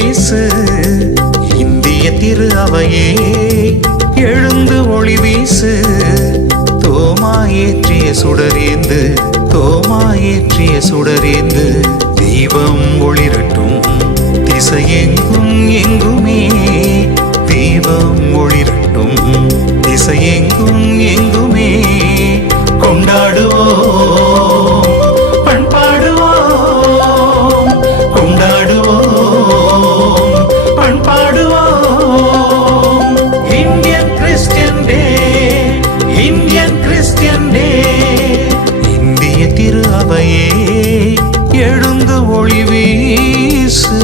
வீசு இந்திய திரு அவையே எழுந்து ஒளி வீசு. தோமா ஏற்றிய சுடரேந்து தோமா ஏற்றிய சுடரேந்து தீபம் ஒளிரட்டும் திசையெங்கும் எங்குமே. ஒளி வீசு.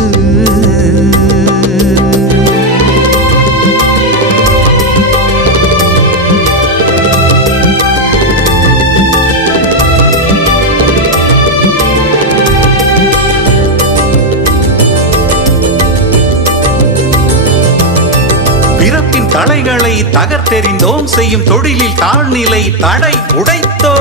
பிறப்பின் தலைகளை தகர்த்தெறிந்தோம் செய்யும் தொழிலில் தாழ்நிலை தடை உடைத்தோ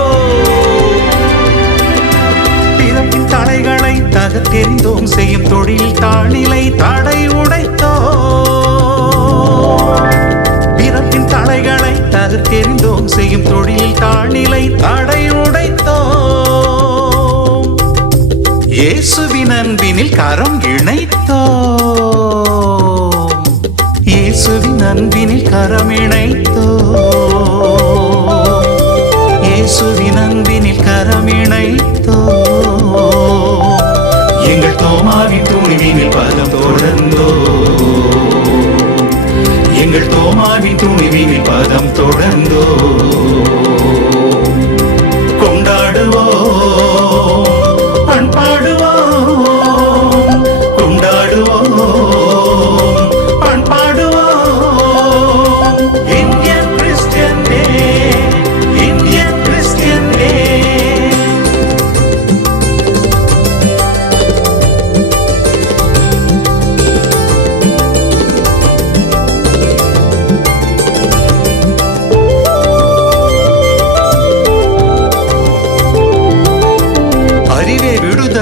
இயேசுவின் அன்பினில் கரம் இணைத்தோம். இயேசுவின் அன்பினில் கரம் இணைத்தோம். இயேசுவின் அன்பினில் கரம் இணைத்தோம். எங்கள் தோமாவின் துணிவினில் பதம் தொடர்ந்தோ எங்கள் தோமாவின் துணிவினில் பதம் தொடர்ந்தோ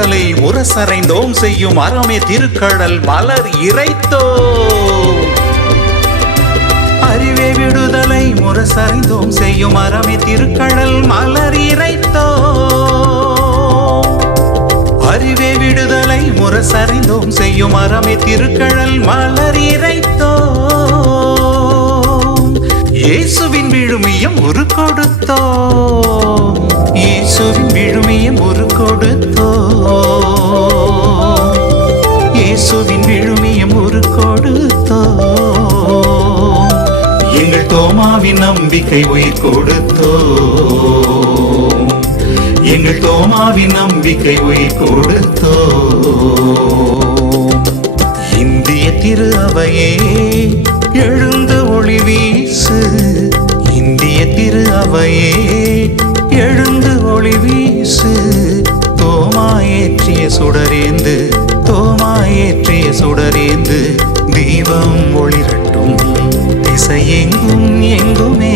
கடலை உரசரைந்தோம் செய்யும் அறமே திருக்கடல் மலர் இறைத்தோ. அறிவே விடுதலை முரசறைந்தோம் செய்யும் அறமே திருக்கடல் மலர் இறைத்தோ. அறிவே விடுதலை முரசறைந்தோம் செய்யும் அறமே திருக்கடல் மலர் இறைத்தோ. இயேசுவின் விழுமியம் ஒரு கொடுத்தோம். இயேசுவின் விழுமியம் ஒரு கொடுத்தோம். இயேசுவின் விழுமியம் ஒரு கொடுத்தோம் எங்கள் தோமாவின் நம்பிக்கை உயிர் கொடுத்தோம். எங்கள் தோமாவின் நம்பிக்கை உயிர் கொடுத்தோம். இந்திய திரு அவையே எழுந்து ஒளி வீசு. இந்திய திரு அவையே எழுந்து ஒளி வீசு. தோமா ஏற்றிய சுடரேந்து சுடரேந்து தீபம் ஒளிரட்டும் திசையெங்கும் எங்குமே.